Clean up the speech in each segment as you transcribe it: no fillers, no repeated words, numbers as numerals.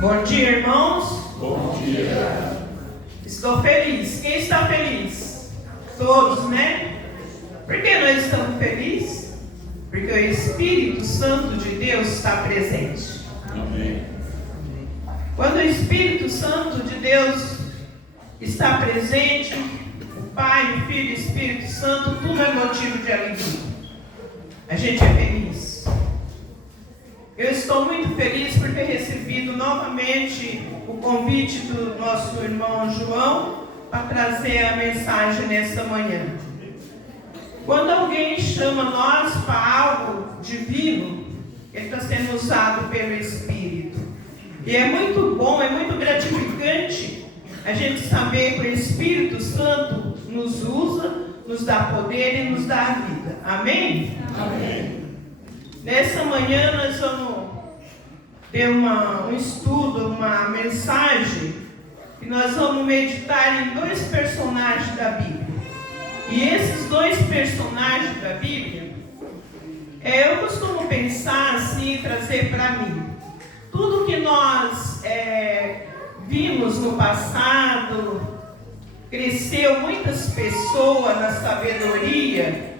Bom dia, irmãos. Bom dia. Estou feliz. Quem está feliz? Todos, né? Por que nós estamos felizes? Porque o Espírito Santo de Deus está presente. Amém. Quando o Espírito Santo de Deus está presente, o Pai, o Filho e o Espírito Santo, tudo é motivo de alegria. A gente é feliz. Eu estou muito feliz por ter recebido novamente o convite do nosso irmão João para trazer a mensagem nesta manhã. Quando alguém chama nós para algo divino, ele está sendo usado pelo Espírito. E é muito bom, é muito gratificante a gente saber que o Espírito Santo nos usa, nos dá poder e nos dá a vida. Amém? Amém. Nessa manhã nós vamos ter um estudo, uma mensagem, e nós vamos meditar em dois personagens da Bíblia. E esses dois personagens da Bíblia, eu costumo pensar assim, trazer para mim. Tudo que nós vimos no passado, cresceu muitas pessoas na sabedoria,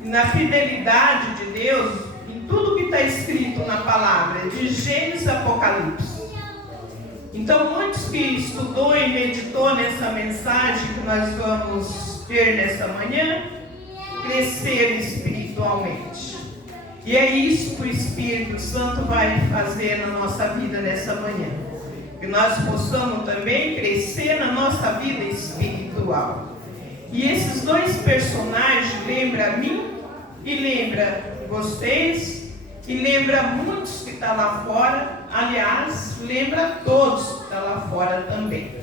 na fidelidade de Deus, em tudo que está escrito na palavra, de Gênesis a Apocalipse. Então, muitos que estudou e meditou nessa mensagem que nós vamos ter nessa manhã, cresceram espiritualmente. E é isso que o Espírito Santo vai fazer na nossa vida nessa manhã. Que nós possamos também crescer na nossa vida espiritual. E esses dois personagens lembram a mim e lembra vocês e lembra muitos que estão lá fora. Aliás, lembra todos que estão lá fora também.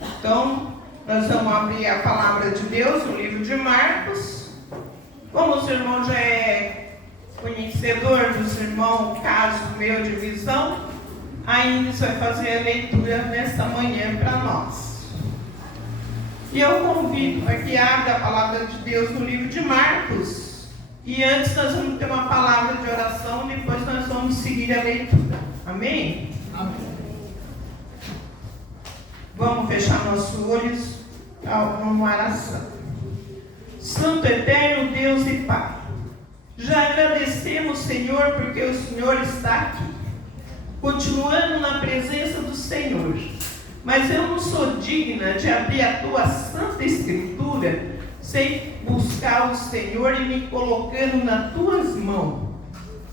Então, nós vamos abrir a palavra de Deus no livro de Marcos. Como os irmãos já é conhecedor dos irmãos, caso meu de visão, ainda vai fazer a leitura nesta manhã para nós. E eu convido para que abra a palavra de Deus no livro de Marcos. E antes nós vamos ter uma palavra de oração, depois nós vamos seguir a leitura. Amém? Amém. Vamos fechar nossos olhos para uma oração. Santo eterno Deus e Pai, já agradecemos, Senhor, porque o Senhor está aqui, continuando na presença do Senhor. Mas eu não sou digna de abrir a Tua Santa Escritura sem buscar o Senhor e me colocando nas Tuas mãos,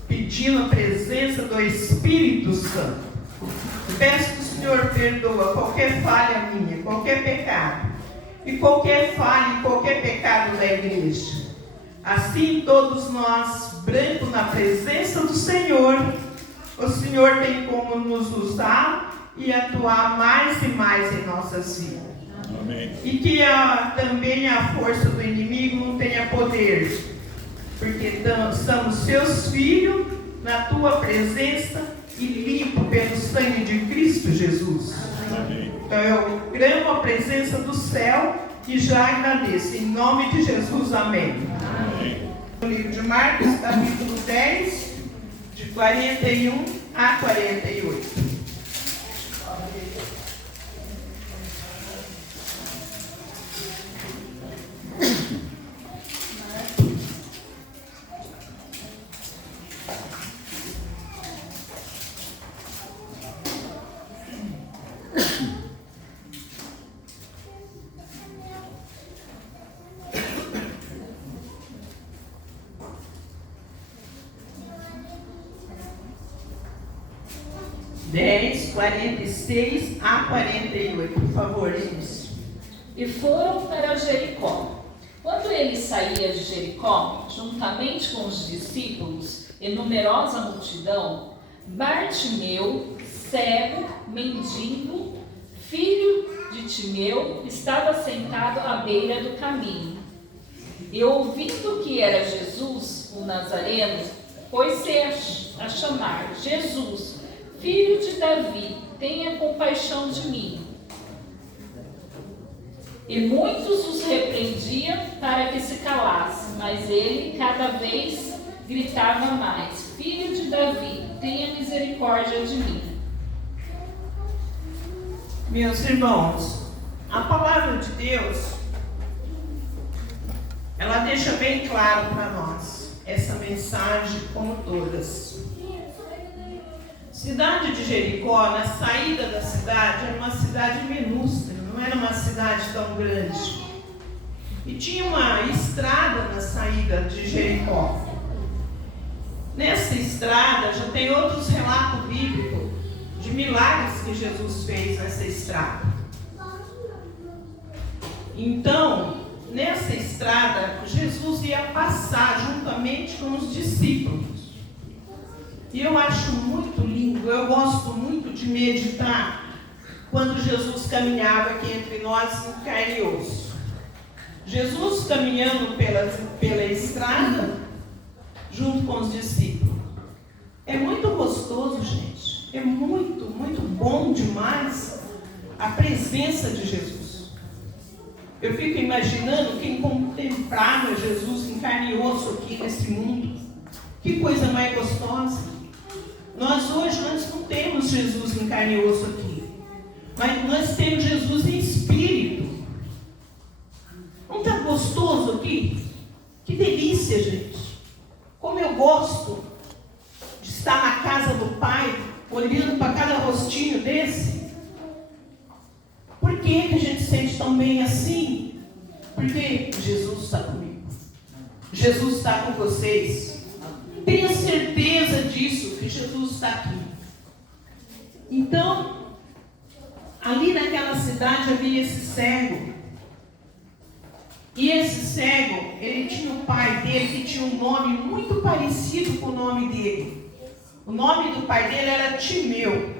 pedindo a presença do Espírito Santo. Peço que o Senhor perdoa qualquer falha minha, qualquer pecado, e qualquer falha e qualquer pecado da igreja. Assim todos nós, brancos na presença do Senhor, o Senhor tem como nos usar e atuar mais e mais em nossas vidas. Amém. E que também a força do inimigo não tenha poder, porque somos seus filhos na tua presença e limpo pelo sangue de Cristo Jesus. Amém. Então eu clamo a presença do céu e já agradeço. Em nome de Jesus, amém. Amém. No livro de Marcos, capítulo 10, de 41 a 48. Dez, 46 a 48, por favor, gente. E foram para Jericó. Quando ele saía de Jericó, juntamente com os discípulos e numerosa multidão, Bartimeu, cego, mendigo, filho de Timeu, estava sentado à beira do caminho. E ouvindo que era Jesus, o Nazareno, pôs-se a chamar: Jesus, filho de Davi, tenha compaixão de mim. E muitos os repreendiam para que se calasse, mas ele cada vez gritava mais: Filho de Davi, tenha misericórdia de mim. Meus irmãos, a palavra de Deus, ela deixa bem claro para nós essa mensagem, como todas. Cidade de Jericó, na saída da cidade, era uma cidade minúscula, não era uma cidade tão grande. E tinha uma estrada na saída de Jericó. Nessa estrada já tem outros relatos bíblicos de milagres que Jesus fez nessa estrada. Então, nessa estrada, Jesus ia passar juntamente com os discípulos. E eu acho muito lindo, eu gosto muito de meditar quando Jesus caminhava aqui entre nós em carne e osso. Jesus caminhando pela estrada, junto com os discípulos. É muito gostoso, gente. É muito, muito bom demais a presença de Jesus. Eu fico imaginando quem contemplava Jesus em carne e osso aqui nesse mundo. Que coisa mais gostosa. Nós hoje não temos Jesus em carne e osso aqui. Mas nós temos Jesus em espírito. Não está gostoso aqui? Que delícia, gente. Como eu gosto de estar na casa do Pai, olhando para cada rostinho desse. Por que a gente sente tão bem assim? Porque Jesus está comigo. Jesus está com vocês. Tenha certeza disso, que Jesus está aqui. Então, ali naquela cidade havia esse cego. E esse cego, ele tinha o pai dele que tinha um nome muito parecido com o nome dele. O nome do pai dele era Timeu.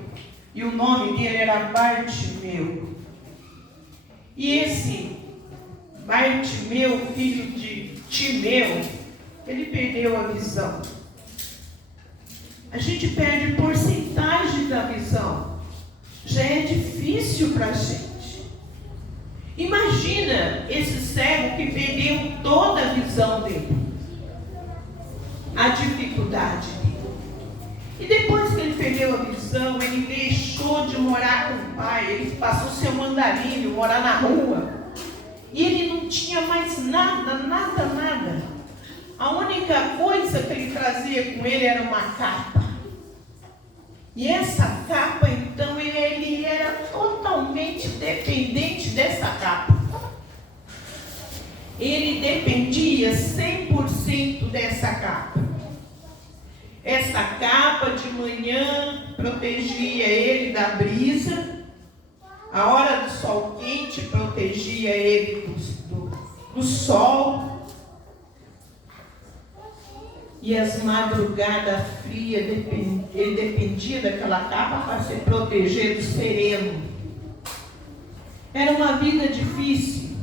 E o nome dele era Bartimeu. E esse Bartimeu, filho de Timeu, ele perdeu a visão. A gente perde porcentagem da visão. Já é difícil para a gente. Imagina esse cego que perdeu toda a visão dele. A dificuldade dele. E depois que ele perdeu a visão, ele deixou de morar com o pai. Ele passou a ser um andarilho, morar na rua. E ele não tinha mais nada. A única coisa que ele trazia com ele era uma capa. E essa capa, então, ele era totalmente dependente dessa capa. Ele dependia 100% dessa capa. Essa capa de manhã protegia ele da brisa. A hora do sol quente protegia ele do sol. E as madrugadas frias, ele dependia daquela capa para se proteger do sereno. Era uma vida difícil.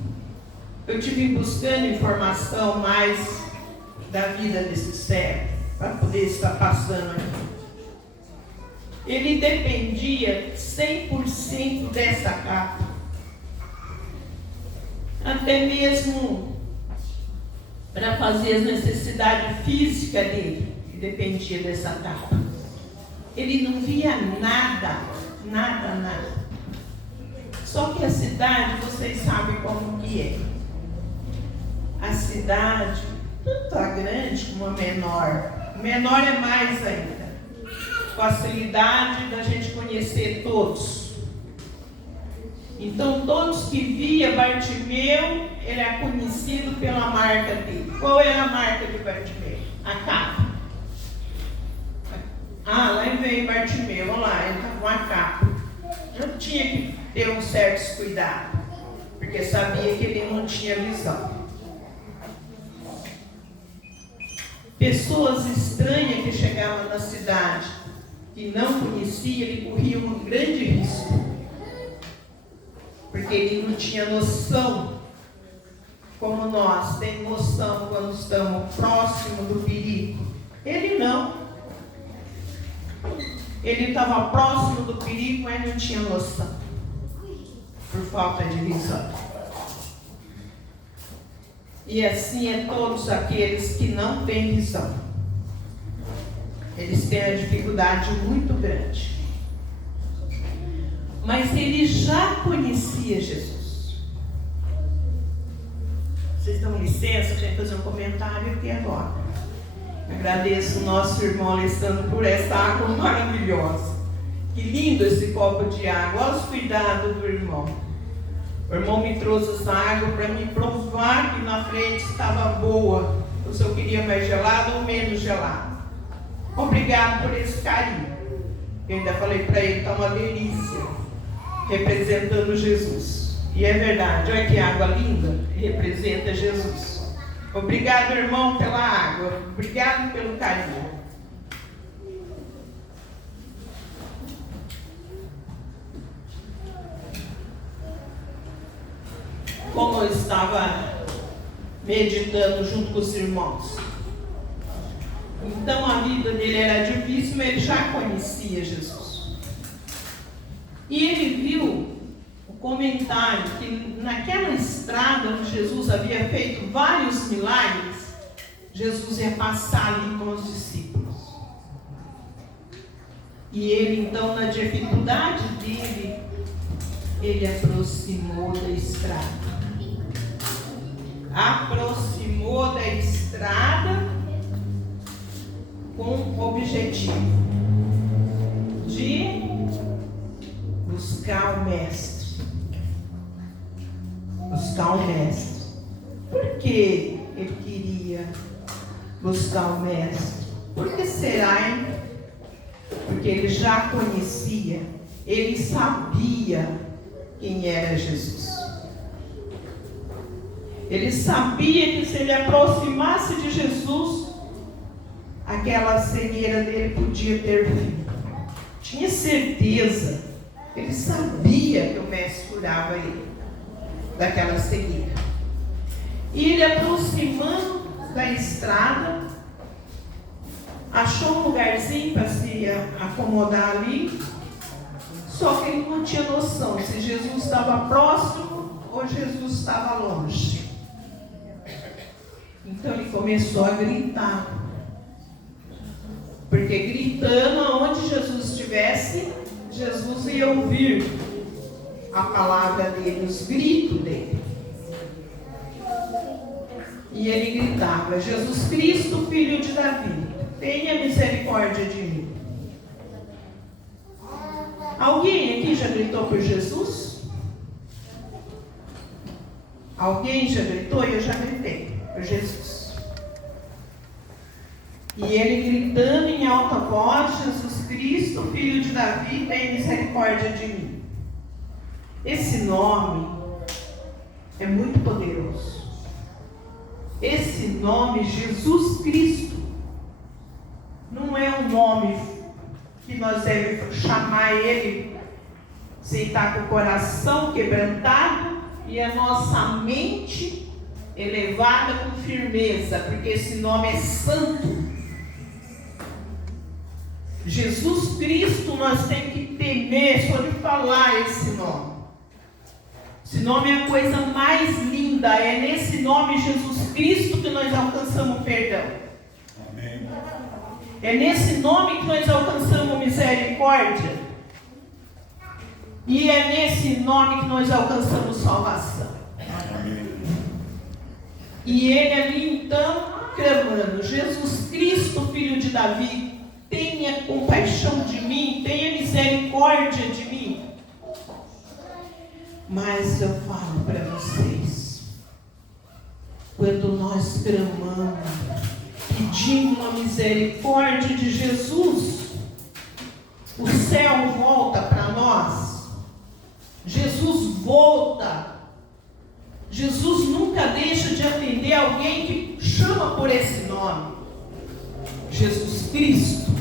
Eu tive buscando informação mais da vida desse cego, para poder estar passando aqui. Ele dependia 100% dessa capa. Até mesmo para fazer as necessidades físicas dele, que dependia dessa capa. Ele não via nada. Só que a cidade, vocês sabem como que é. A cidade, tanto a grande como a menor. A menor é mais ainda. Facilidade da gente conhecer todos. Então, todos que via Bartimeu, ele é conhecido pela marca dele. Qual era a marca de Bartimeu? A capa. Lá veio Bartimeu, olha lá, ele está com a capa. Eu tinha que ter um certo cuidado, porque sabia que ele não tinha visão. Pessoas estranhas que chegavam na cidade, que não conhecia, ele corria um grande risco. Porque ele não tinha noção, como nós temos noção quando estamos próximos do perigo. Ele não. Ele estava próximo do perigo, mas não tinha noção, por falta de visão. E assim é todos aqueles que não têm visão. Eles têm uma dificuldade muito grande. mas ele já conhecia Jesus. Vocês dão licença, a gente fazer um comentário aqui agora. Agradeço o nosso irmão Alessandro por essa água maravilhosa. Que lindo esse copo de água. Olha os cuidados do irmão. O irmão me trouxe essa água para me provar que na frente estava boa. Ou se eu queria mais gelado ou menos gelado. Obrigado por esse carinho. Eu ainda falei para ele, está uma delícia. Representando Jesus. E é verdade, olha que água linda. Representa Jesus. Obrigado, irmão, pela água. Obrigado pelo carinho. Como eu estava meditando junto com os irmãos. Então a vida dele era difícil, mas ele já conhecia Jesus. E ele viu o comentário que naquela estrada onde Jesus havia feito vários milagres, Jesus ia passar ali com os discípulos. E ele então, na dificuldade dele, ele aproximou da estrada. Aproximou da estrada com o objetivo de buscar o mestre. Buscar o mestre. Por que ele queria buscar o mestre? Por que será, hein? Porque ele já conhecia, ele sabia quem era Jesus. Ele sabia que se ele aproximasse de Jesus, aquela cegueira dele podia ter fim. Tinha certeza. Ele sabia que o mestre curava ele daquela cegueira. E ele, aproximando da estrada, achou um lugarzinho para se acomodar ali. Só que ele não tinha noção se Jesus estava próximo ou Jesus estava longe. Então ele começou a gritar. Porque gritando, aonde Jesus estivesse, Jesus ia ouvir a palavra dele, os gritos dele. E ele gritava: Jesus Cristo, filho de Davi, tenha misericórdia de mim. Alguém aqui já gritou por Jesus? Alguém já gritou? Eu já gritei por Jesus. E ele gritando em alta voz: Jesus Cristo, filho de Davi, tenha misericórdia de mim. Esse nome é muito poderoso. Esse nome, Jesus Cristo, não é um nome que nós devemos chamar ele sem estar com o coração quebrantado e a nossa mente elevada com firmeza, porque esse nome é santo. Jesus Cristo, nós temos que temer só de falar esse nome. Esse nome é a coisa mais linda. É nesse nome, Jesus Cristo, que nós alcançamos perdão. Amém. É nesse nome que nós alcançamos misericórdia. E é nesse nome que nós alcançamos salvação. Amém. E ele ali então, clamando: Jesus Cristo, filho de Davi, tenha compaixão de mim, tenha misericórdia de mim. Mas eu falo para vocês, quando nós clamamos, pedindo a misericórdia de Jesus, o céu volta para nós. Jesus volta. Jesus nunca deixa de atender alguém que chama por esse nome. Jesus Cristo.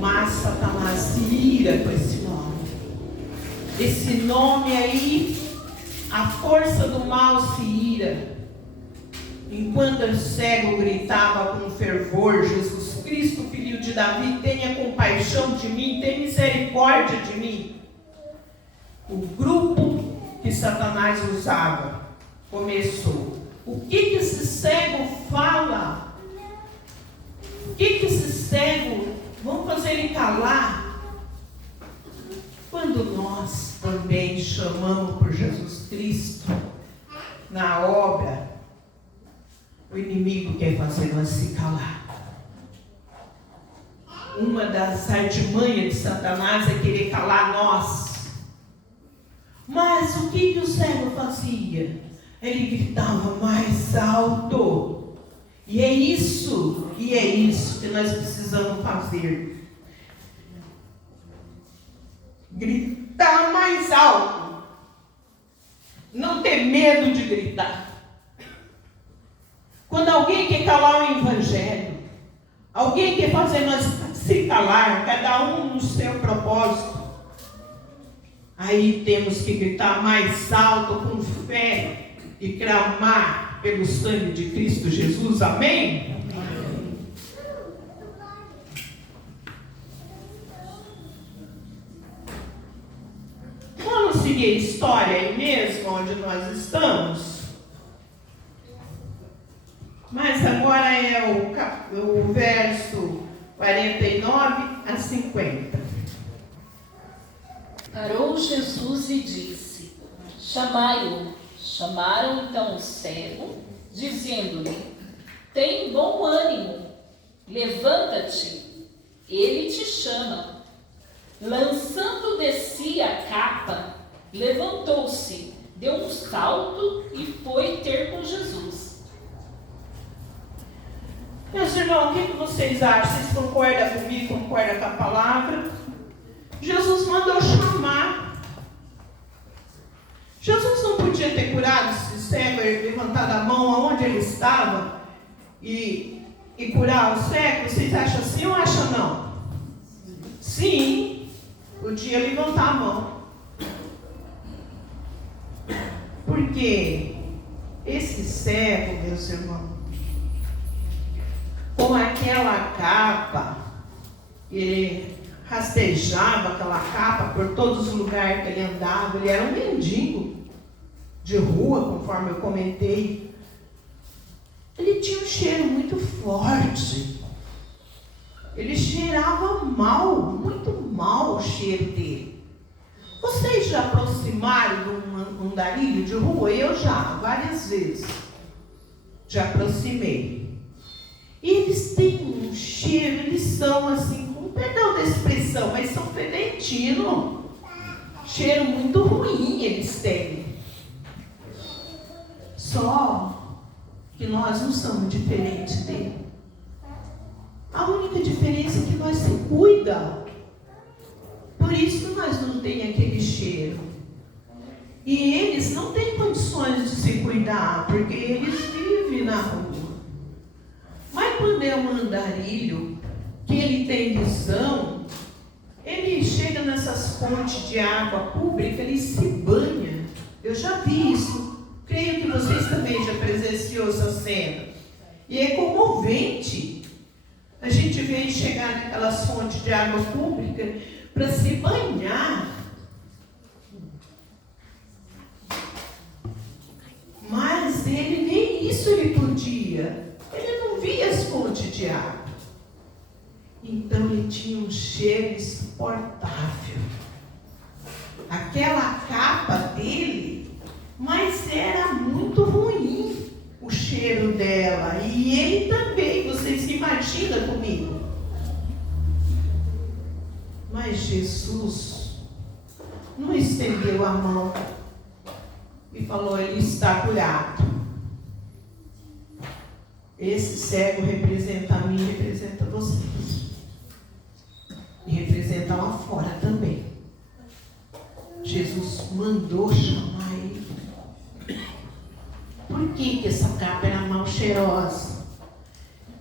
Mas Satanás se ira com esse nome. Esse nome aí, a força do mal se ira. Enquanto o cego gritava com fervor: Jesus Cristo, filho de Davi, tenha compaixão de mim, tenha misericórdia de mim. O grupo que Satanás usava começou. O que esse cego fala? O que esse cego, vamos fazer ele calar? quando nós também chamamos por Jesus Cristo na obra, o inimigo quer fazer nós se calar. Uma das artimanhas de Satanás é querer calar nós. Mas o que o cego fazia? Ele gritava mais alto. E é isso que nós precisamos fazer. Gritar mais alto. Não ter medo de gritar. Quando alguém quer calar o evangelho, alguém quer fazer nós se calar, cada um no seu propósito, aí temos que gritar mais alto com fé e clamar pelo sangue de Cristo Jesus. Amém? Amém. Vamos seguir a história aí mesmo, onde nós estamos. Mas agora é o verso 49 a 50. Parou Jesus e disse: chamai-o. Chamaram então o cego, dizendo-lhe: tem bom ânimo, levanta-te, ele te chama. Lançando de si a capa, levantou-se, deu um salto e foi ter com Jesus. Meus irmãos, o que vocês acham? Vocês concordam comigo? Concordam com a palavra? Jesus mandou chamar. Jesus não podia ter curado esse cego, levantado a mão aonde ele estava e curar o cego? Vocês acham assim ou acham não? Sim, podia levantar a mão. Porque esse cego, meus irmãos, com aquela capa, ele rastejava aquela capa por todos os lugares que ele andava. Ele era um mendigo de rua, conforme eu comentei. Ele tinha um cheiro muito forte. Ele cheirava mal, muito mal o cheiro dele. Vocês já aproximaram de um andarilho de rua? Eu já, várias vezes. Já aproximei. E eles têm um cheiro, eles são assim, com perdão da expressão, mas são fedentinos. Cheiro muito ruim eles têm. Só que nós não somos diferentes dele. A única diferença é que nós se cuida. Por isso que nós não temos aquele cheiro. E eles não têm condições de se cuidar, porque eles vivem na rua. Mas quando é um andarilho, que ele tem visão, ele chega nessas fontes de água pública, ele se banha. Eu já vi isso. Creio que vocês também já presenciou essa cena. E é comovente. A gente vem chegar naquelas fontes de água pública para se banhar. Mas ele nem isso ele podia. Ele não via as fontes de água. Então ele tinha um cheiro insuportável. Aquela capa dele, mas era muito ruim o cheiro dela. E ele também, vocês se imaginam comigo. Mas Jesus não estendeu a mão e falou: ele está curado. Esse cego representa a mim, representa vocês. E representa lá fora também. Jesus mandou chamar ele. Por que essa capa era mal cheirosa?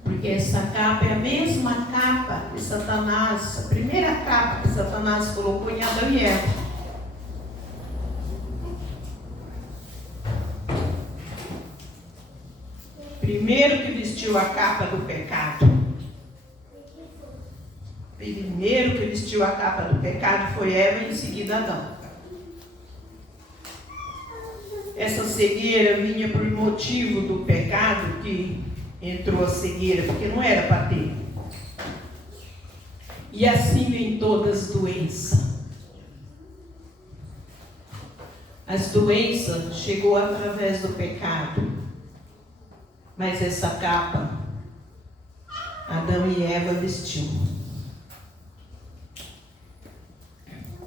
Porque essa capa é a mesma capa que Satanás, a primeira capa que Satanás colocou em Adão e Eva. Primeiro que vestiu a capa do pecado. Primeiro que vestiu a capa do pecado foi Eva e em seguida Adão. Essa cegueira vinha por motivo do pecado que entrou a cegueira, porque não era para ter. E assim vem todas as doenças. As doenças chegou através do pecado. Mas essa capa, Adão e Eva vestiu.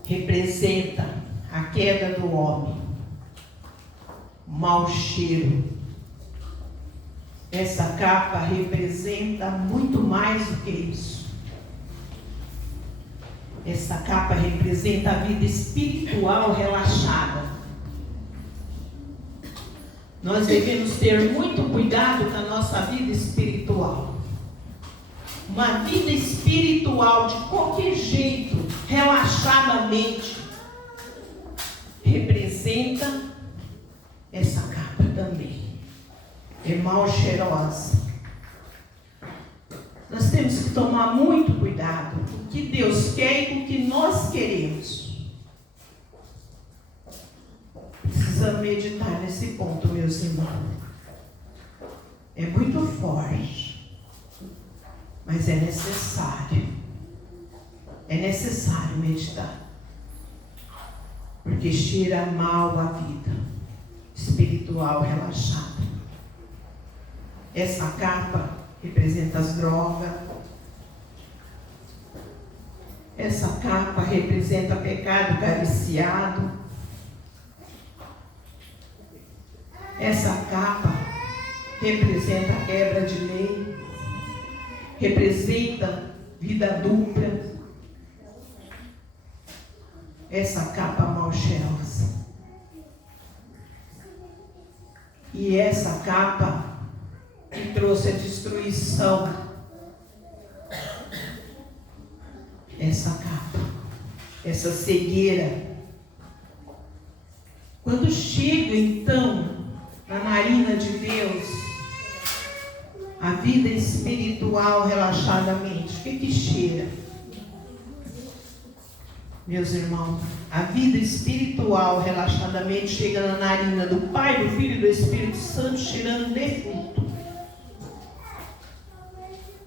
Representa a queda do homem. Mau cheiro. Essa capa representa muito mais do que isso. Essa capa representa a vida espiritual relaxada. Nós devemos ter muito cuidado com a nossa vida espiritual. Uma vida espiritual de qualquer jeito, relaxadamente, representa essa capa também. É mal cheirosa. Nós temos que tomar muito cuidado com o que Deus quer e com o que nós queremos. Precisamos meditar nesse ponto, meus irmãos. É muito forte, mas é necessário. É necessário meditar. Porque cheira mal a vida espiritual relaxada. Essa capa representa as drogas. Essa capa representa pecado cariciado. Essa capa representa a quebra de lei. Representa vida dupla. Essa capa mal cheirosa. E essa capa que trouxe a destruição. Essa capa, essa cegueira. Quando chega então na narina de Deus, a vida espiritual relaxadamente, o que cheira? Meus irmãos, a vida espiritual relaxadamente chega na narina do Pai, do Filho e do Espírito Santo, cheirando defunto.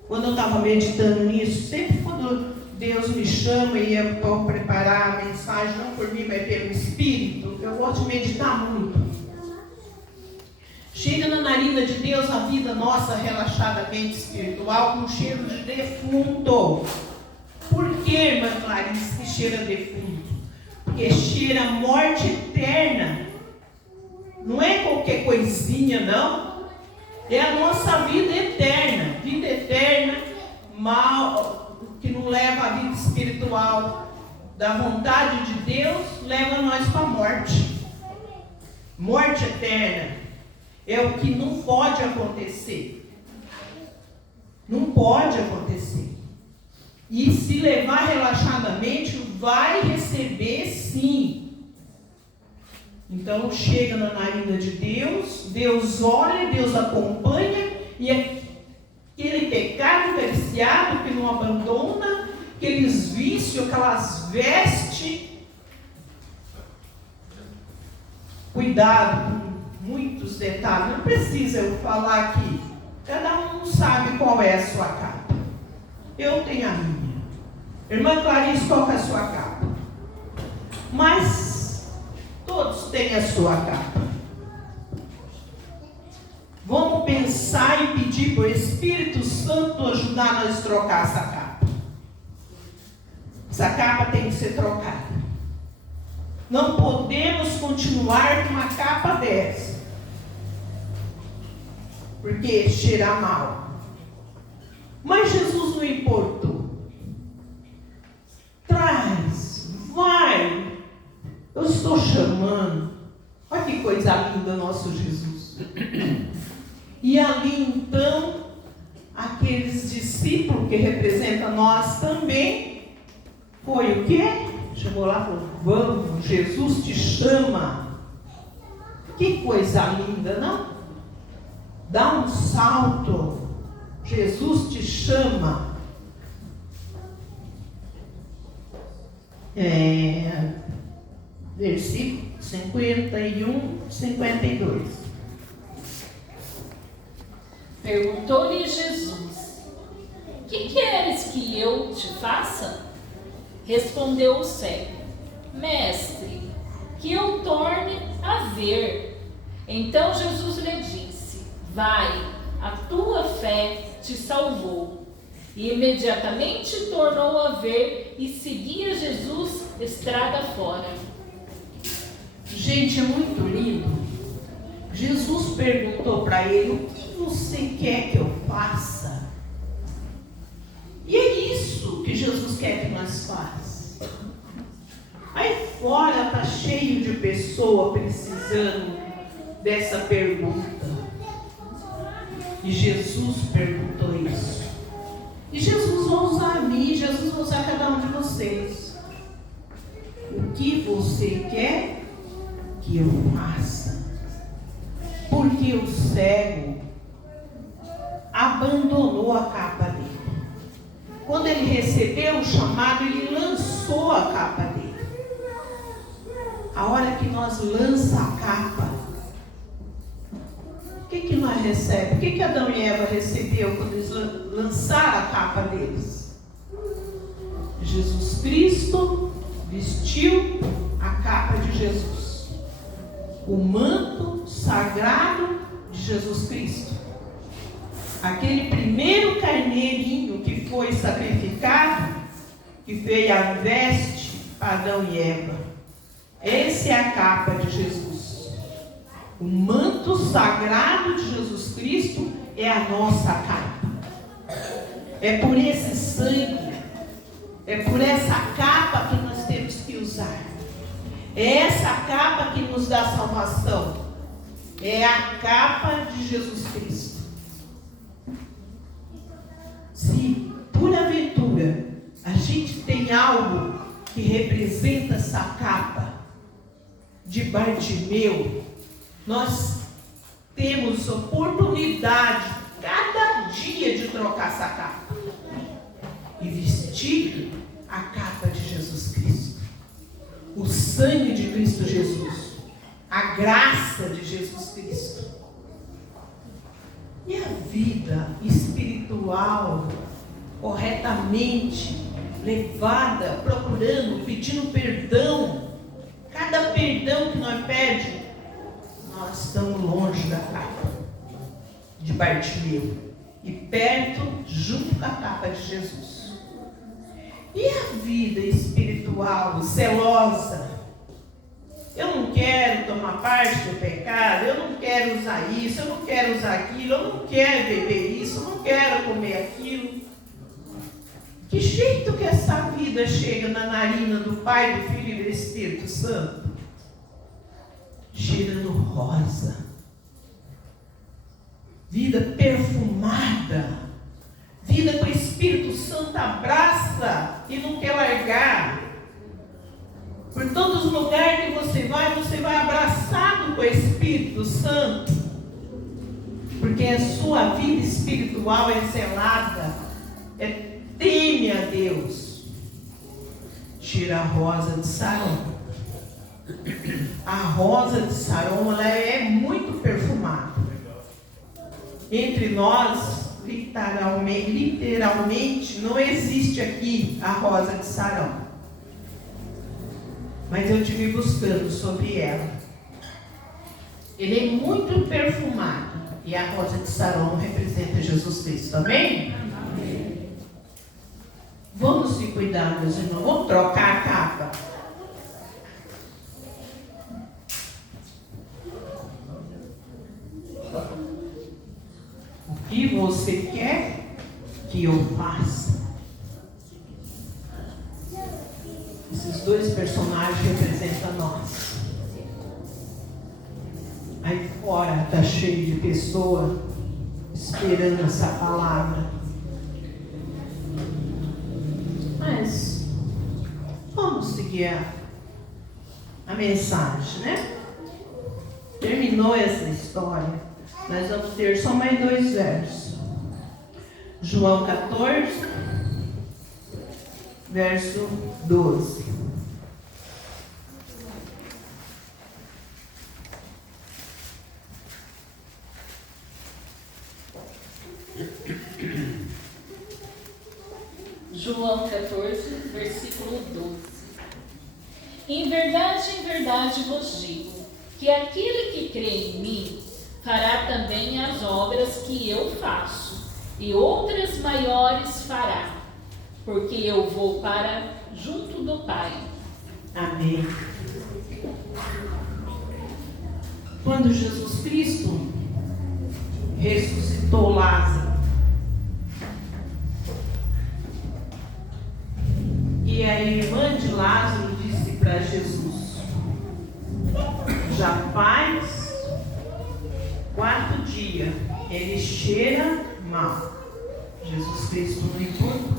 Quando eu estava meditando nisso, sempre quando Deus me chama e eu vou preparar a mensagem, não por mim, mas pelo Espírito, eu gosto de meditar muito. Chega na narina de Deus a vida nossa relaxadamente espiritual com cheiro de defunto. Por que, irmã Clarice, que cheira defunto? Porque cheira a morte eterna. Não é qualquer coisinha, não. É a nossa vida eterna. Vida eterna, mal, que não leva a vida espiritual da vontade de Deus, leva nós para a morte. Morte eterna é o que não pode acontecer. Não pode acontecer. E se levar relaxadamente, vai receber sim. Então chega na narina de Deus, Deus olha, Deus acompanha, e aquele pecado cariciado que não abandona, aqueles vícios, aquelas vestes. Cuidado com muitos detalhes, não precisa eu falar aqui. Cada um sabe qual é a sua capa. Eu tenho a minha. Irmã Clarice, qual é a sua capa? Mas todos têm a sua capa. Vamos pensar e pedir para o Espírito Santo ajudar nós a trocar essa capa. Essa capa tem que ser trocada. Não podemos continuar com uma capa dessa, porque cheira mal. Mas Jesus não importou. Traz, vai. Eu estou chamando. Olha que coisa linda, nosso Jesus. E ali então, aqueles discípulos que representam nós também, foi o quê? Chegou lá e falou: vamos, Jesus te chama. Que coisa linda, não? Dá um salto. Jesus te chama. Versículo 51, 52. Perguntou-lhe Jesus: que queres que eu te faça? Respondeu o cego: Mestre, que eu torne a ver. Então Jesus lhe disse: vai, a tua fé te salvou. E imediatamente tornou a ver e seguia Jesus estrada fora. Gente, é muito lindo. Jesus perguntou para ele: o que você quer que eu faça? E é isso que Jesus quer que nós façamos. Aí fora está cheio de pessoa precisando dessa pergunta. E Jesus perguntou isso. E Jesus vai usar a mim, Jesus vai usar cada um de vocês. O que você quer que eu faça? Porque o cego abandonou a capa dele. Quando ele recebeu o chamado, ele lançou a capa dele. A hora que nós lança a capa, o que nós recebemos? O que Adão e Eva receberam quando eles lançaram a capa deles? Jesus Cristo vestiu a capa de Jesus. O manto sagrado de Jesus Cristo. Aquele primeiro carneirinho que foi sacrificado, que veio a veste para Adão e Eva. Essa é a capa de Jesus. O manto sagrado de Jesus Cristo é a nossa capa. É por esse sangue, é por essa capa que nós temos que usar. É essa capa que nos dá salvação. É a capa de Jesus Cristo. Se por aventura a gente tem algo que representa essa capa de Bartimeu, nós temos oportunidade cada dia de trocar essa capa e vestir a capa de Jesus Cristo, o sangue de Cristo Jesus, a graça de Jesus Cristo. E a vida espiritual corretamente levada, procurando, pedindo perdão, cada perdão que nós pedimos, nós estamos longe da capa de Bartimeu e perto, junto com a capa de Jesus. E a vida espiritual zelosa? Eu não quero tomar parte do pecado, eu não quero usar isso, eu não quero usar aquilo, eu não quero beber isso, eu não quero comer aquilo. Que jeito que essa vida chega na narina do Pai, do Filho e do Espírito Santo? Cheirando rosa, vida perfumada, vida que o Espírito Santo abraça e não quer largar. Por todos os lugares que você vai abraçado com o Espírito Santo, porque a sua vida espiritual é zelada, teme a Deus. Tira a rosa de Saron. A rosa de Saron, ela é muito perfumada. Entre nós, literalmente, não existe aqui a rosa de Saron. Mas eu estive buscando sobre ela. Ele é muito perfumado. E a rosa de Saron representa Jesus Cristo. Amém? Amém. Vamos se cuidar, meus irmãos. Vamos trocar a capa. O que você quer que eu faça? Esses dois personagens representam nós. Aí fora está cheio de pessoas esperando essa palavra. Mas vamos seguir a mensagem, né? Terminou essa história. Nós vamos ter só mais 2 versos. João 14, verso 12. João 14, versículo 12. Em verdade vos digo, que aquele que crê em mim fará também as obras que eu faço, e outras maiores fará, porque eu vou para junto do Pai. Amém. Quando Jesus Cristo ressuscitou Lázaro, e a irmã de Lázaro disse para Jesus: já faz 4 dias, ele cheira mal. Jesus Cristo não importou.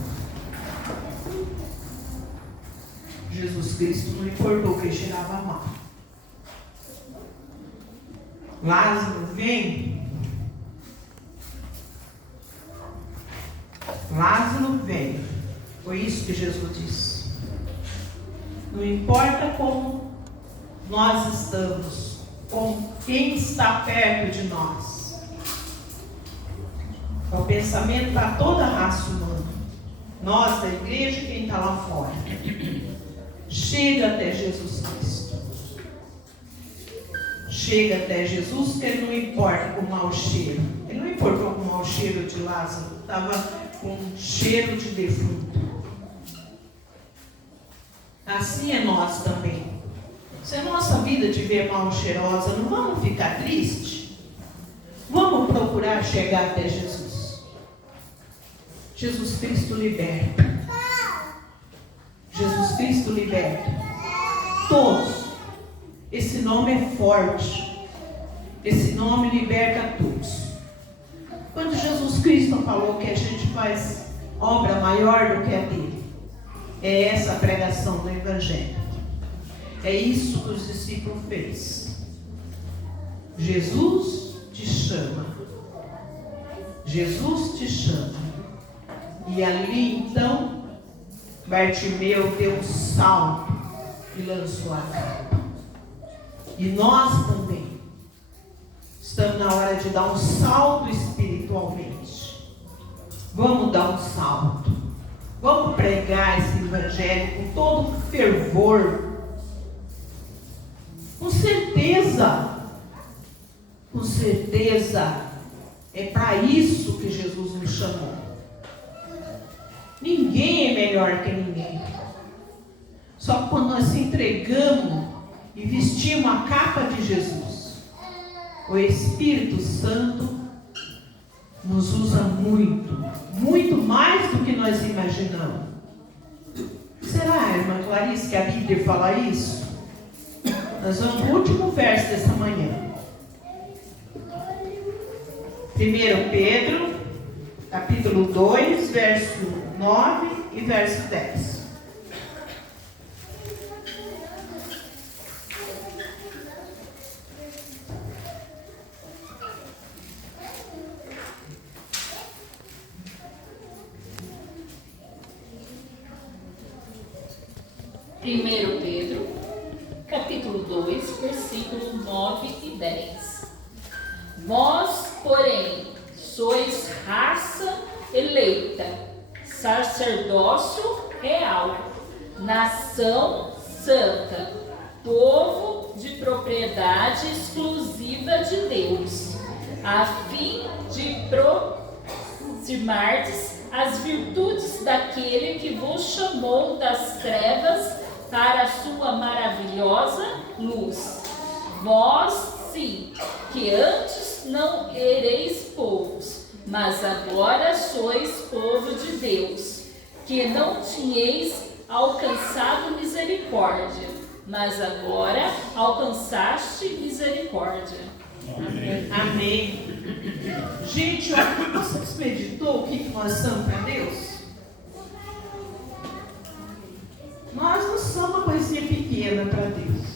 Jesus Cristo não importou que ele cheirava mal. Lázaro vem. Lázaro vem. Foi isso que Jesus disse. Não importa como nós estamos, com quem está perto de nós. É o pensamento para toda a raça humana. Nós da igreja e quem está lá fora. Chega até Jesus Cristo. Chega até Jesus, que ele não importa com o mau cheiro. Ele não importou com o mau cheiro de Lázaro. Estava com cheiro de defunto. Assim é nós também. Se a nossa vida estiver mal cheirosa, não vamos ficar tristes? Vamos procurar chegar até Jesus. Jesus Cristo liberta. Jesus Cristo liberta. Todos. Esse nome é forte. Esse nome liberta todos. Quando Jesus Cristo falou que a gente faz obra maior do que a dele, é essa a pregação do Evangelho. É isso que os discípulos fez. Jesus te chama. Jesus te chama. E ali então, Bartimeu deu um salto e lançou a capa. E nós também estamos na hora de dar um salto espiritualmente. Vamos dar um salto. Vamos pregar esse Evangelho com todo fervor. Com certeza, é para isso que Jesus nos chamou. Ninguém é melhor que ninguém. Só que quando nós se entregamos e vestimos a capa de Jesus, o Espírito Santo nos usa muito, muito mais do que nós imaginamos. Será, irmã Clarice, que a Bíblia fala isso? Nós vamos para o último verso dessa manhã. 1 Pedro, capítulo 2, verso 9 e verso 10. Primeiro Pedro, capítulo 2, versículos 9 e 10. Vós, porém, sois raça eleita, sacerdócio real, nação santa, povo de propriedade exclusiva de Deus, a fim de aproximardes as virtudes daquele que vos chamou das trevas para a sua maravilhosa luz. Vós, sim, que antes não ereis povos, mas agora sois povo de Deus, que não tinhais alcançado misericórdia, mas agora alcançaste misericórdia. Amém. Amém. Gente, vocês meditou o que nós somos para Deus? Nós não somos uma coisinha pequena para Deus.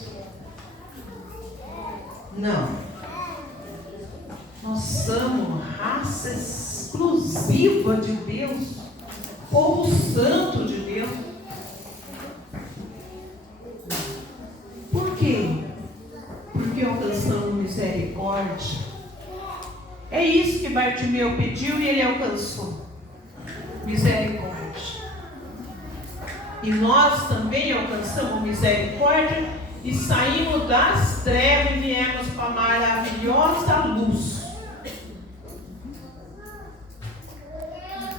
Não. Nós somos raça exclusiva de Deus, povo santo de Deus. Por quê? Porque alcançamos misericórdia. É isso que Bartimeu pediu e ele alcançou. Misericórdia. E nós também alcançamos misericórdia e saímos das trevas e viemos para a maravilhosa luz.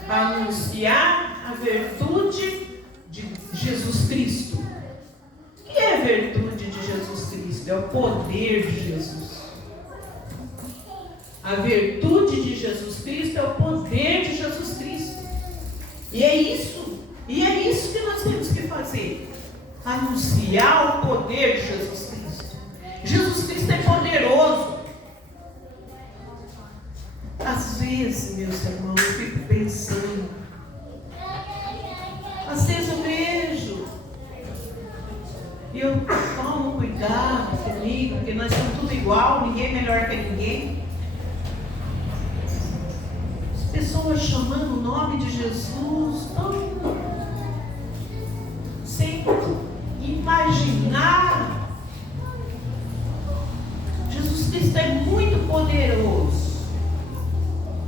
Anunciar a virtude de Jesus Cristo. O que é a virtude de Jesus Cristo? É o poder de Jesus. A virtude de Jesus Cristo é o poder de Jesus Cristo. E é isso que nós temos que fazer. Anunciar o poder de Jesus Cristo. Jesus Cristo é poderoso. Às vezes, meus irmãos, eu fico pensando. Às vezes eu vejo. E eu tomo cuidado comigo, porque nós somos tudo igual, ninguém é melhor que ninguém. As pessoas chamando o nome de Jesus, sem imaginar. Jesus Cristo é muito poderoso.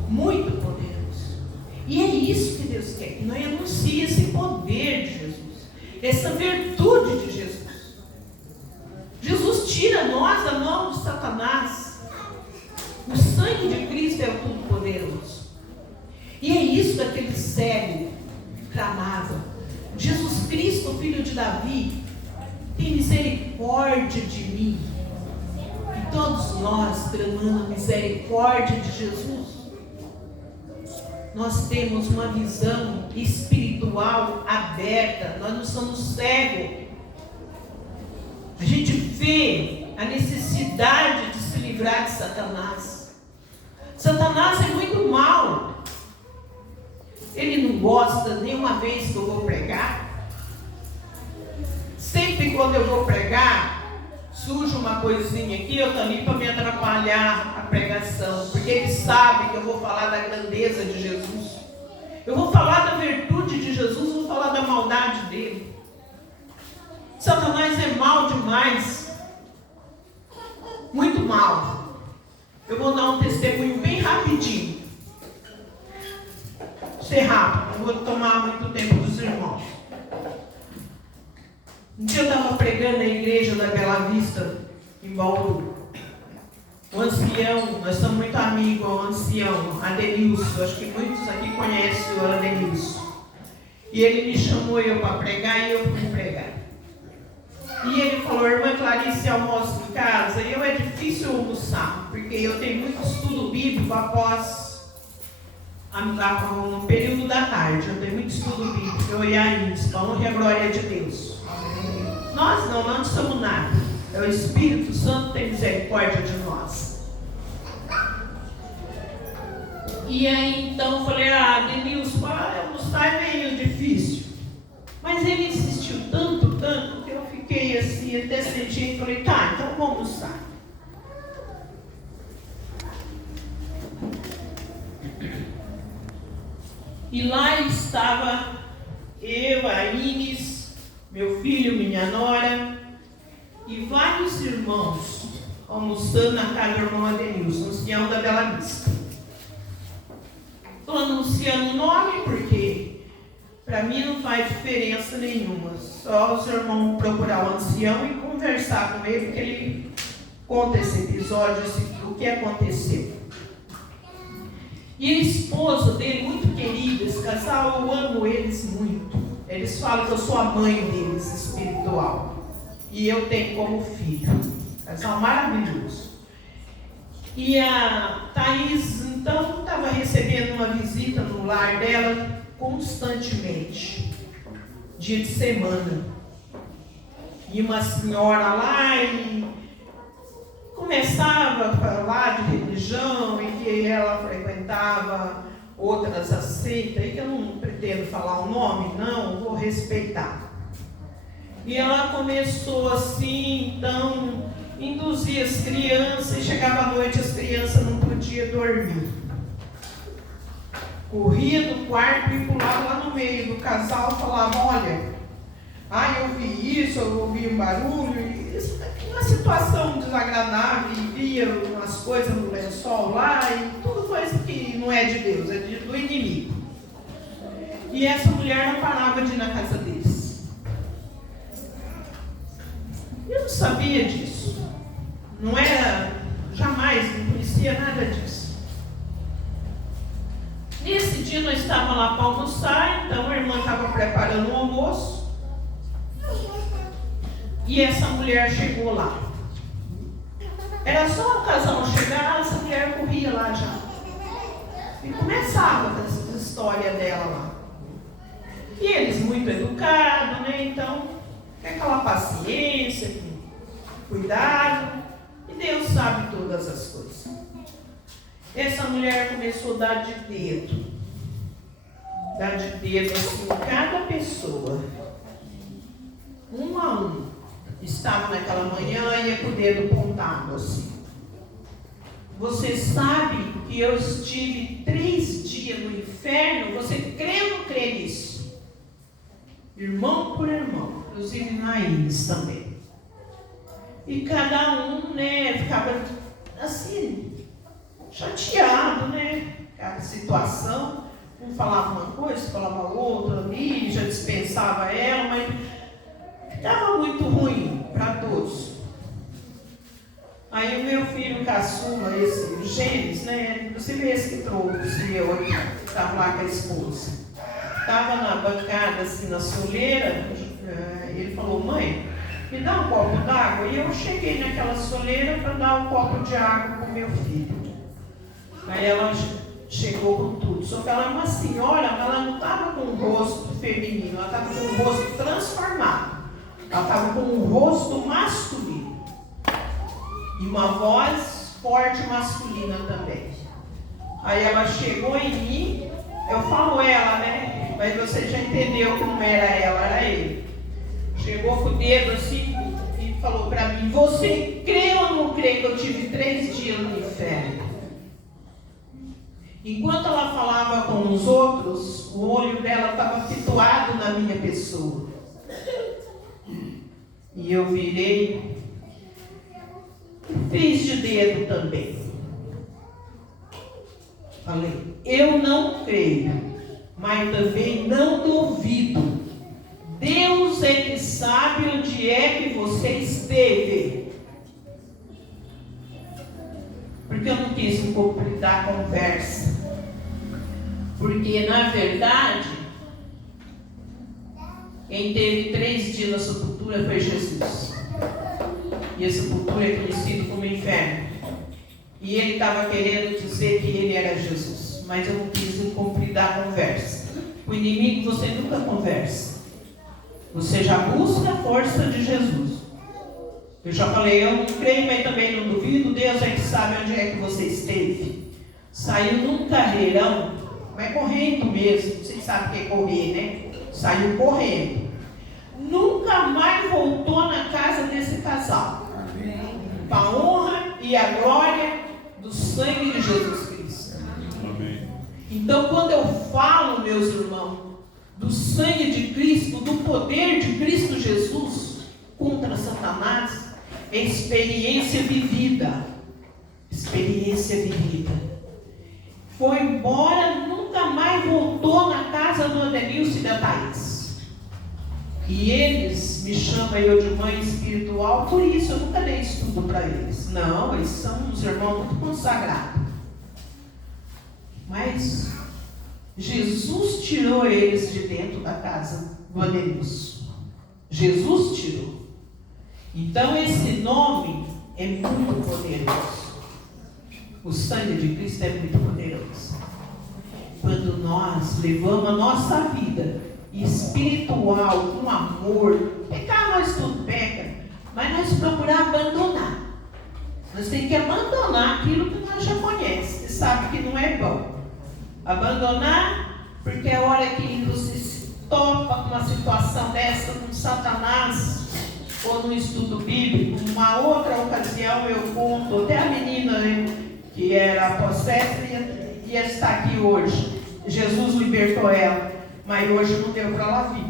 Muito poderoso. E é isso que Deus quer, que nós anunciemos esse poder de Jesus, essa virtude de Jesus. Jesus tira nós da mão de Satanás. O sangue de Cristo é o Todo-Poderoso. E é isso que aquele cego clamava. Jesus Cristo, filho de Davi, tem misericórdia de mim. E todos nós clamando a misericórdia de Jesus. Nós temos uma visão espiritual aberta. Nós não somos cegos. A gente vê a necessidade de se livrar de Satanás. Satanás é muito mau. Ele não gosta nenhuma vez que eu vou pregar. Sempre quando eu vou pregar, surge uma coisinha aqui, eu estou ali para me atrapalhar a pregação. Porque ele sabe que eu vou falar da grandeza de Jesus. Eu vou falar da virtude de Jesus, vou falar da maldade dele. Satanás é mau demais. Muito mal. Eu vou dar um testemunho bem rapidinho. Ser rápido, não vou tomar muito tempo dos irmãos. Um dia eu estava pregando na igreja da Bela Vista, em Bauru. O ancião, nós somos muito amigos, o ancião, Adenilson, acho que muitos aqui conhecem o Adenilson. E ele me chamou eu para pregar e eu fui pregar. E ele falou, irmã Clarice, almoço em casa? E eu é difícil almoçar, porque eu tenho muito estudo bíblico após no período da tarde. Eu tenho muito estudo bíblico, eu ia isso, para honra e a glória de Deus. Nós não somos nada. É o Espírito Santo que tem misericórdia de nós. E aí então eu falei, Denilson, almoçar é meio difícil. Mas ele insistiu tanto, que eu fiquei assim, até senti e falei, tá, então vamos almoçar. E lá estava eu, a Inês, meu filho, minha nora, e vários irmãos almoçando na casa do irmão Adenilson, ancião da Bela Vista. Estou anunciando o nome porque para mim não faz diferença nenhuma. Só os irmãos procurar o ancião e conversar com ele, que ele conta esse episódio, o que aconteceu. E a esposa dele, muito querida, esse casal, eu amo eles muito. Eles falam que eu sou a mãe deles, espiritual. E eu tenho como filho. Casal maravilhoso. E a Thaís, então, estava recebendo uma visita no lar dela constantemente. Dia de semana. E uma senhora lá e começava a falar de religião e que ela frequentava outras seitas, e que eu não pretendo falar o nome, não, vou respeitar. E ela começou assim, então, induzir as crianças, e chegava à noite as crianças não podiam dormir. Corria do quarto e pulava lá no meio do casal e falava, olha, eu vi isso, eu ouvi um barulho, e isso é uma situação desagradável, e via umas coisas no lençol lá, e tudo coisa que não é de Deus, é do inimigo. E essa mulher não parava de ir na casa deles. Eu não sabia disso. Não era, jamais, não conhecia nada disso. Nesse dia nós estávamos lá para almoçar, então a irmã estava preparando o almoço. E essa mulher chegou lá. Era só o casal chegar, essa mulher corria lá já. E começava essa história dela lá. E eles muito educados, né? Então, com aquela paciência, cuidado. E Deus sabe todas as coisas. Essa mulher começou a dar de dedo. Dar de dedo assim, em cada pessoa. Um a um. Estava naquela manhã e ia com o dedo apontado assim. Você sabe que eu estive 3 dias no inferno? Você crê ou não crê nisso? Irmão por irmão, inclusive Naís também. E cada um, né, ficava assim, chateado, né? A situação. Um falava uma coisa, falava outra ali, já dispensava ela, mas estava muito ruim para todos. Aí o meu filho caçula, esse, o Gênesis, né? Inclusive esse que trouxe eu aqui, estava lá com a esposa. Estava na bancada, assim, na soleira, ele falou, mãe, me dá um copo d'água. E eu cheguei naquela soleira para dar um copo de água para o meu filho. Aí ela chegou com tudo. Só que ela é uma senhora, mas ela não estava com um rosto feminino, ela estava com um rosto transformado. Ela estava com um rosto masculino. E uma voz forte masculina também. Aí ela chegou em mim, eu falo ela, né? Mas você já entendeu como era ela, era ele. Chegou com o dedo assim e falou para mim, você crê ou não crê que eu tive 3 dias no inferno? Enquanto ela falava com os outros, o olho dela estava fitoado na minha pessoa. E eu virei e fiz de dedo também. Falei, eu não creio, mas também não duvido. Deus é que sabe onde é que você esteve. Porque eu não quis dar conversa. Porque, na verdade, quem teve 3 dias na sepultura foi Jesus. E a sepultura é conhecido como inferno. E ele estava querendo dizer que ele era Jesus. Mas eu não quis dar conversa. O inimigo você nunca conversa. Você já busca a força de Jesus. Eu já falei, eu não creio, mas também não duvido. Deus é que sabe onde é que você esteve. Saiu num carreirão, mas correndo mesmo. Vocês sabem o que é correr, né? Saiu correndo. Nunca mais voltou na casa desse casal. Para a honra e a glória do sangue de Jesus Cristo. Amém. Então, quando eu falo, meus irmãos, do sangue de Cristo, do poder de Cristo Jesus contra Satanás, é experiência vivida. Experiência vivida. Foi embora, nunca mais voltou na casa do Adenilson e da Thaís. E eles me chamam eu de mãe espiritual, por isso eu nunca dei estudo para eles. Não, eles são uns irmãos muito consagrados. Mas Jesus tirou eles de dentro da casa do Adenilson. Jesus tirou. Então esse nome é muito poderoso. O sangue de Cristo é muito poderoso. Quando nós levamos a nossa vida espiritual com amor, pecar nós tudo peca, mas nós procuramos abandonar. Nós temos que abandonar aquilo que nós já conhecemos, que sabe que não é bom. Abandonar, porque a hora que você se topa com uma situação dessa, com Satanás, ou no estudo bíblico, numa outra ocasião eu conto, até a menina que era possessa ia estar aqui hoje. Jesus libertou ela, mas hoje não deu para ela vir.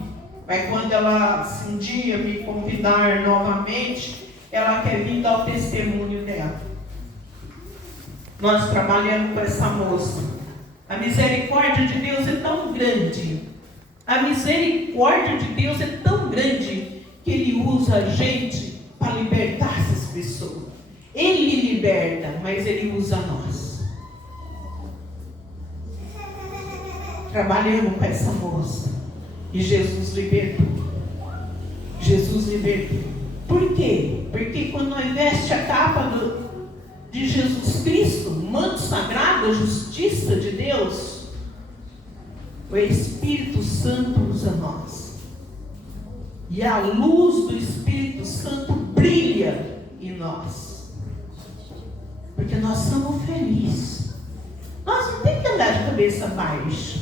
Mas quando ela um dia me convidar novamente, ela quer vir dar o testemunho dela. Nós trabalhamos com essa moça. A misericórdia de Deus é tão grande. A misericórdia de Deus é tão grande que Ele usa a gente para libertar essas pessoas. Ele liberta, mas Ele usa nós. Trabalhamos com essa moça e Jesus libertou. Jesus libertou. Por quê? Porque quando nós veste a capa de Jesus Cristo, manto sagrado, a justiça de Deus, o Espírito Santo usa nós. E a luz do Espírito Santo brilha em nós. Porque nós somos felizes. Nós não temos que andar de cabeça baixa.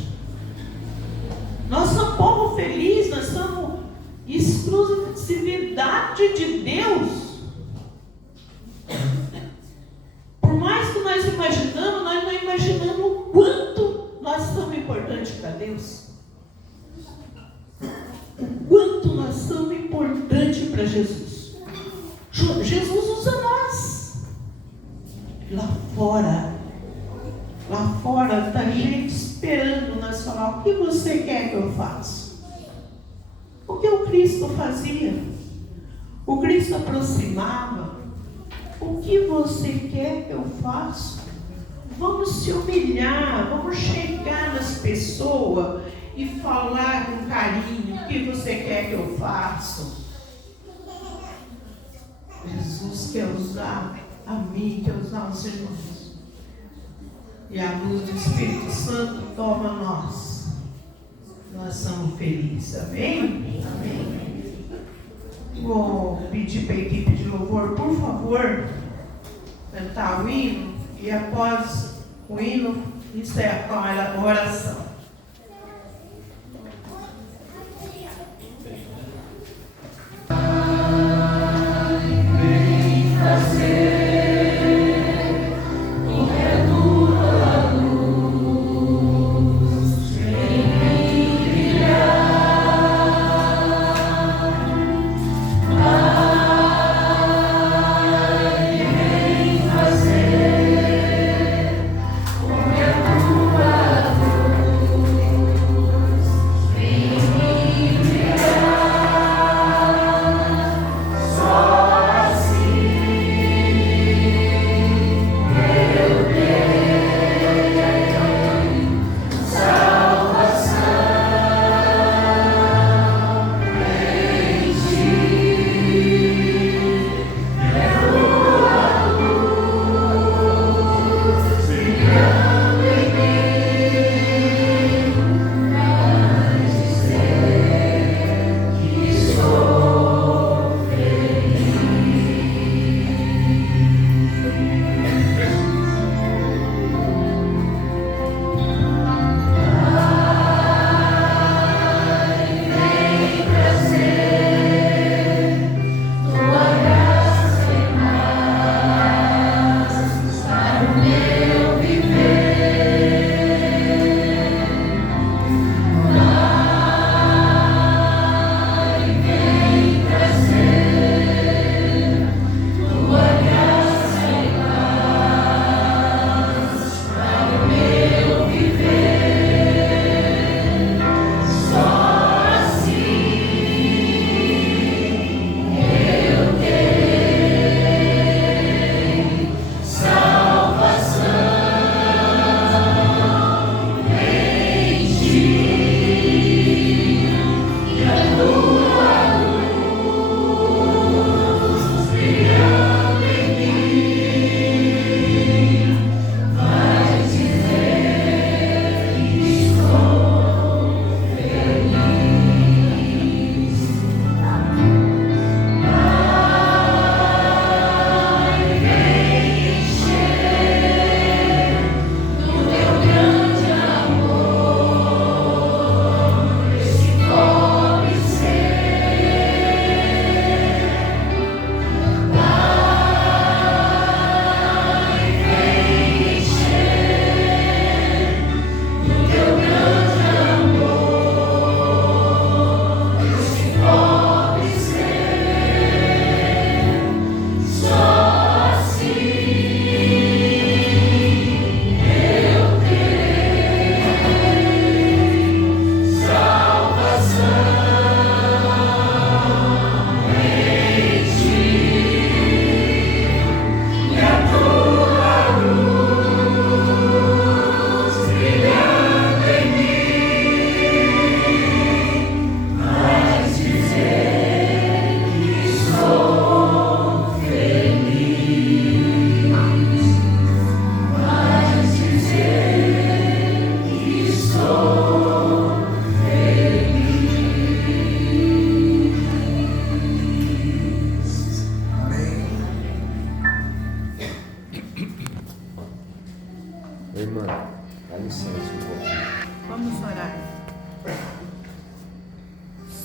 Nós somos povo feliz, nós somos exclusividade de Deus. Por mais que nós imaginamos, nós não imaginamos o quanto nós somos importantes para Deus. O quanto nós somos importantes para Jesus. Jesus usa nós. Lá fora está gente esperando nós falar: o que você quer que eu faça? O que o Cristo fazia? O Cristo aproximava. O que você quer que eu faça? Vamos se humilhar, vamos chegar nas pessoas e falar com carinho: o que você quer que eu faça? Jesus quer usar a mim, quer usar os irmãos. E a luz do Espírito Santo toma nós. Nós somos felizes. Amém? Amém. Vou pedir para a equipe de louvor, por favor, cantar o hino. E após o hino, encerra com a oração. Como é tua luz.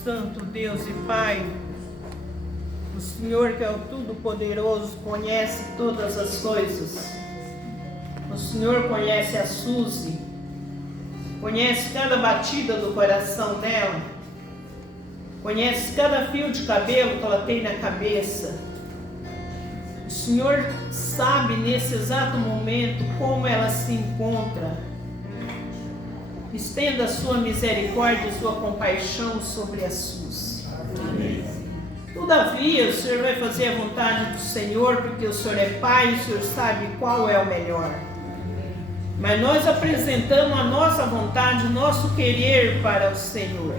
Santo Deus e Pai, o Senhor que é o Todo-Poderoso, conhece todas as coisas. O Senhor conhece a Suzy, conhece cada batida do coração dela, conhece cada fio de cabelo que ela tem na cabeça. O Senhor sabe nesse exato momento como ela se encontra. Estenda a sua misericórdia e sua compaixão sobre a Suzy. Todavia, o Senhor vai fazer a vontade do Senhor, porque o Senhor é Pai e o Senhor sabe qual é o melhor. Mas nós apresentamos a nossa vontade, o nosso querer para o Senhor.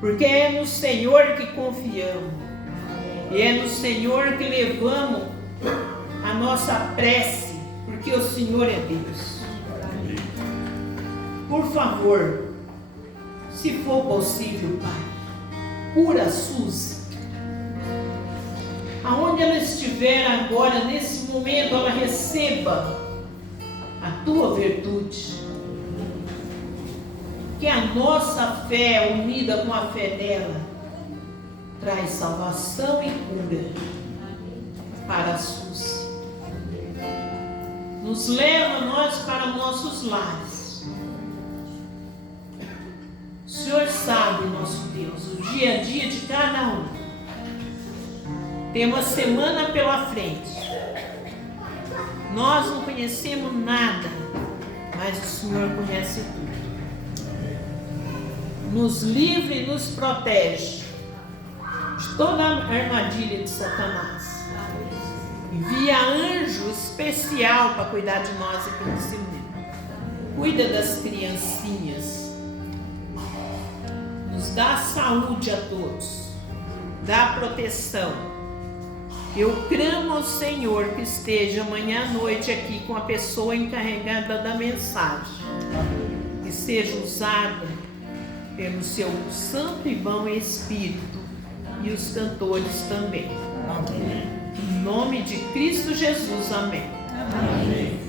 Porque é no Senhor que confiamos. E é no Senhor que levamos a nossa prece, porque o Senhor é Deus. Por favor, se for possível, Pai, cura a Suzy. Aonde ela estiver agora, nesse momento, ela receba a tua virtude. Que a nossa fé, unida com a fé dela, traz salvação e cura para a Suzy. Nos leva nós para nossos lares. O Senhor sabe, nosso Deus, o dia a dia de cada um. Tem uma semana pela frente. Nós não conhecemos nada, mas o Senhor conhece tudo. Nos livra e nos protege de toda a armadilha de Satanás. Envia anjo especial para cuidar de nós aqui no cinema. Cuida das criancinhas. Nos dá saúde a todos. Dá proteção. Eu clamo ao Senhor que esteja amanhã à noite aqui com a pessoa encarregada da mensagem. Que seja usada pelo seu Santo e Bom Espírito e os cantores também. Amém. Em nome de Cristo Jesus, amém. Amém.